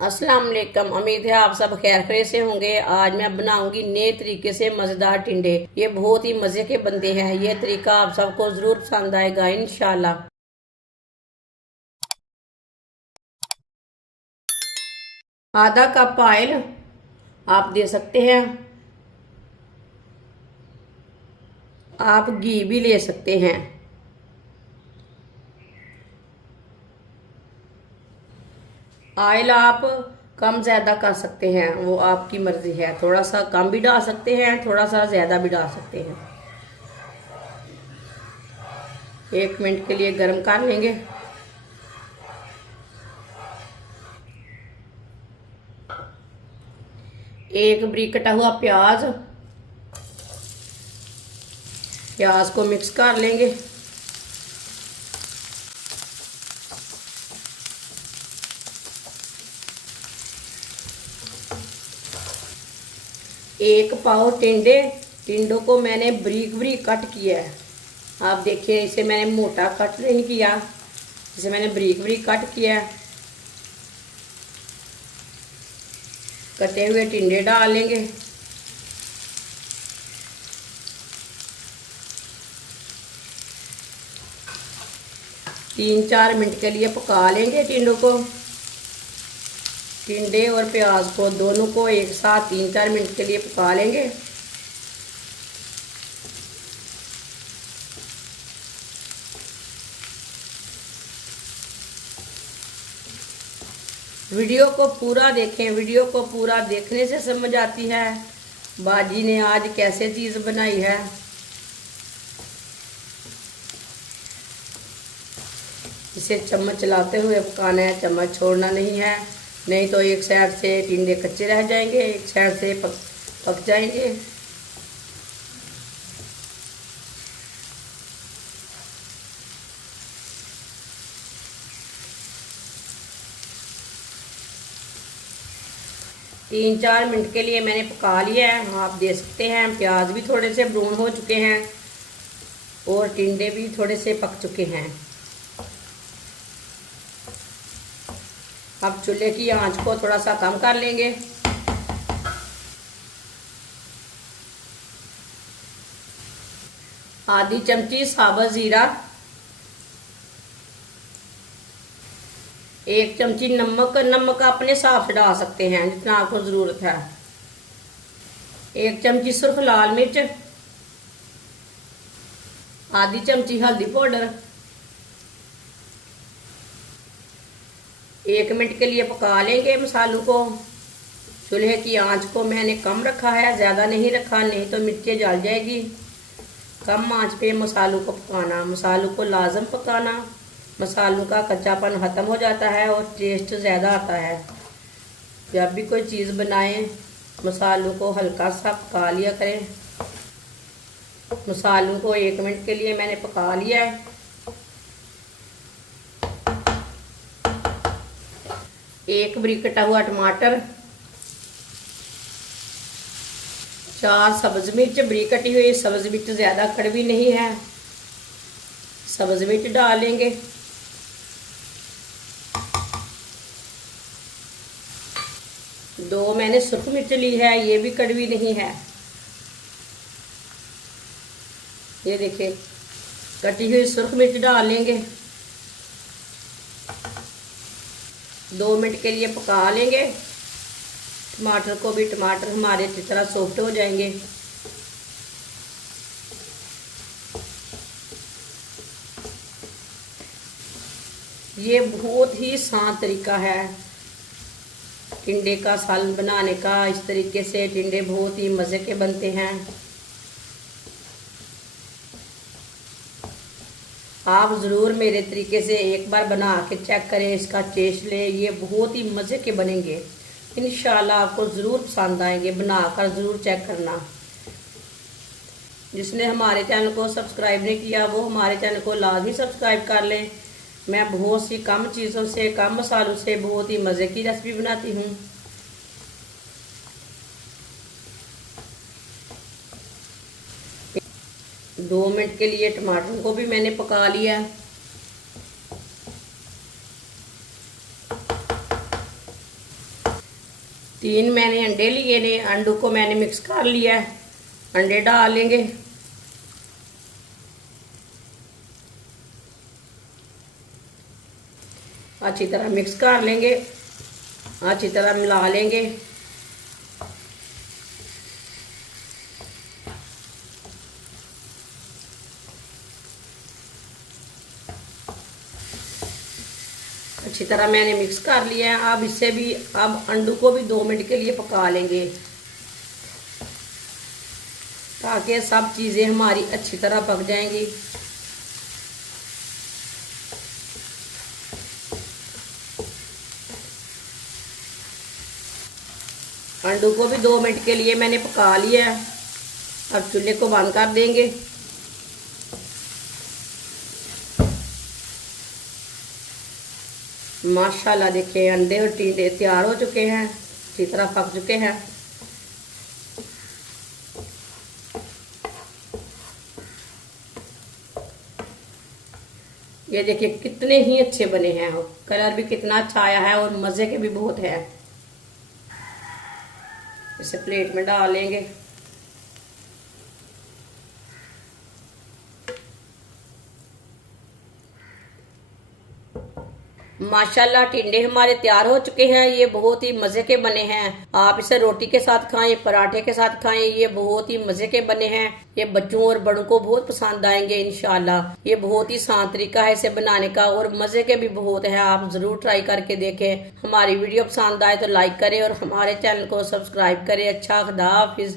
अस्सलाम वालेकुम। उम्मीद है आप सब खैर खैरियत से होंगे। आज मैं बनाऊंगी नए तरीके से मज़ेदार टिंडे। ये बहुत ही मज़े के बनते हैं। ये तरीका आप सबको ज़रूर पसंद आएगा इंशाल्लाह। आधा कप ऑयल आप दे सकते हैं। आप घी भी ले सकते हैं। ऑयल आप कम ज़्यादा कर सकते हैं, वो आपकी मर्ज़ी है। थोड़ा सा कम भी डाल सकते हैं, थोड़ा सा ज़्यादा भी डाल सकते हैं। 1 मिनट के लिए गर्म कर लेंगे। एक बारीक कटा हुआ प्याज, प्याज को मिक्स कर लेंगे। एक पाव टिंडे, टिंडों को मैंने बारीक बारीक कट किया है। आप देखिए, इसे मैंने मोटा कट नहीं किया, इसे मैंने बारीक बारीक कट किया है। कटे हुए टिंडे डाल लेंगे। तीन चार मिनट के लिए पका लेंगे टिंडों को। टिंडे और प्याज को दोनों को एक साथ 3-4 मिनट के लिए पका लेंगे। वीडियो को पूरा देखें। वीडियो को पूरा देखने से समझ आती है बाजी ने आज कैसे चीज़ बनाई है। इसे चम्मच चलाते हुए पकाना है, चम्मच छोड़ना नहीं है, नहीं तो एक साइड से टिंडे कच्चे रह जाएंगे, एक साइड से पक जाएंगे। तीन चार मिनट के लिए मैंने पका लिया है। आप देख सकते हैं प्याज भी थोड़े से ब्राउन हो चुके हैं और टिंडे भी थोड़े से पक चुके हैं। अब चूल्हे की आंच को थोड़ा सा कम कर लेंगे। आधी चमची साबुत जीरा, 1 चमची नमक, नमक अपने हिसाब से डाल सकते हैं जितना आपको ज़रूरत है। 1 चमची सिर्फ लाल मिर्च, आधी चमची हल्दी पाउडर। 1 मिनट के लिए पका लेंगे मसालों को। चूल्हे की आंच को मैंने कम रखा है, ज़्यादा नहीं रखा, नहीं तो मिर्चें जल जाएगी। कम आंच पे मसालों को पकाना, मसालों को लाजम पकाना। मसालों का कच्चापन ख़त्म हो जाता है और टेस्ट ज़्यादा आता है। जब भी कोई चीज़ बनाएं मसालों को हल्का सा पका लिया करें। मसालों को 1 मिनट के लिए मैंने पका लिया है। एक बारीक कटा हुआ टमाटर, 4 सब्ज़ मिर्च बारीक कटी हुई। सब्ज़ मिर्च ज़्यादा कड़वी नहीं है, सब्ज़ मिर्च डाल लेंगे। दो मैंने सुर्ख मिर्च ली है, ये भी कड़वी नहीं है। ये देखिए कटी हुई सुर्ख मिर्च डाल लेंगे। 2 मिनट के लिए पका लेंगे टमाटर को भी। टमाटर हमारे अच्छी तरह सॉफ्ट हो जाएंगे। ये बहुत ही आसान तरीका है टिंडे का सालन बनाने का। इस तरीके से टिंडे बहुत ही मज़े के बनते हैं। आप ज़रूर मेरे तरीके से एक बार बना के चेक करें, इसका टेस्ट लें। ये बहुत ही मज़े के बनेंगे इंशाल्लाह, आपको ज़रूर पसंद आएंगे। बनाकर ज़रूर चेक करना। जिसने हमारे चैनल को सब्सक्राइब नहीं किया वो हमारे चैनल को लाजमी सब्सक्राइब कर लें। मैं बहुत सी कम चीज़ों से, कम मसालों से बहुत ही मज़े की रेसिपी बनाती हूँ। दो मिनट के लिए टमाटर को भी मैंने पका लिया। 3 मैंने अंडे लिए ने, अंडों को मैंने मिक्स कर लिया है। अंडे डालेंगे, अच्छी तरह मिक्स कर लेंगे, अच्छी तरह मिला लेंगे। अच्छी तरह मैंने मिक्स कर लिया है। अब इससे भी अब अंडों को भी 2 मिनट के लिए पका लेंगे ताकि सब चीज़ें हमारी अच्छी तरह पक जाएंगी। अंडों को भी 2 मिनट के लिए मैंने पका लिया है। अब चूल्हे को बंद कर देंगे। माशाल्लाह देखिए अंडे और टिंडे तैयार हो चुके हैं, अच्छी तरह पक चुके हैं। ये देखिए कितने ही अच्छे बने हैं, कलर भी कितना अच्छा आया है और मज़े के भी बहुत है। इसे प्लेट में डालेंगे। माशाल्लाह टिंडे हमारे तैयार हो चुके हैं। ये बहुत ही मज़े के बने हैं। आप इसे रोटी के साथ खाएं, पराठे के साथ खाएं, ये बहुत ही मज़े के बने हैं। ये बच्चों और बड़ों को बहुत पसंद आएंगे इंशाल्लाह। ये बहुत ही आसान तरीका है इसे बनाने का और मज़े के भी बहुत है। आप ज़रूर ट्राई करके देखें। हमारी वीडियो पसंद आए तो लाइक करें और हमारे चैनल को सब्सक्राइब करें। अच्छा, खुदा हाफिज़।